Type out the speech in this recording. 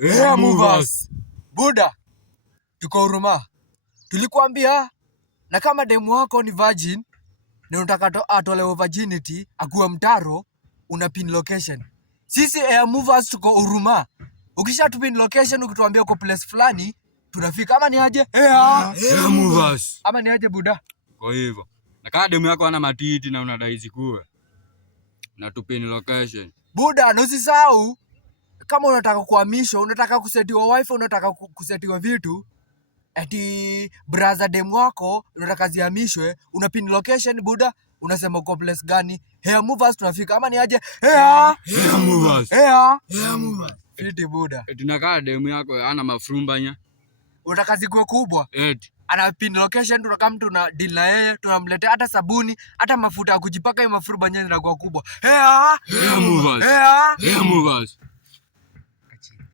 Hair movers. Buda, tuko Huruma. Tulikuambia na kama demu wako ni virgin na unataka atolewe virginity akuwe mtaro, una pin location. Sisi hair movers tuko Huruma. Ukisha tu pin location ukituambia uko place fulani, tunafika. Ama ni aje? Hair movers. Ama ni aje buda? Kwa hivyo. Na kama demu yako ana matiti na unadai zikuwe, na tu pin location. Buda, na usisahau kama unataka kuhamishwa, unataka kusetiwa wifi, unataka kusetiwa vitu, eti brother demu wako unataka zihamishwe, una pin location buda, unasema uko place gani? Hair movers tunafika. Ama ni aje? Hair movers. Hair movers. Fiti buda. Eti nakaa demu yako ana mafrumbanya, unataka zikuwe kubwa, eti ana pin location, tunakaa mtu na deal na yeye, tunamletea hata sabuni, hata mafuta ya kujipaka, hiyo mafrumbanya zinakuwa kubwa. Hair movers. Hair movers.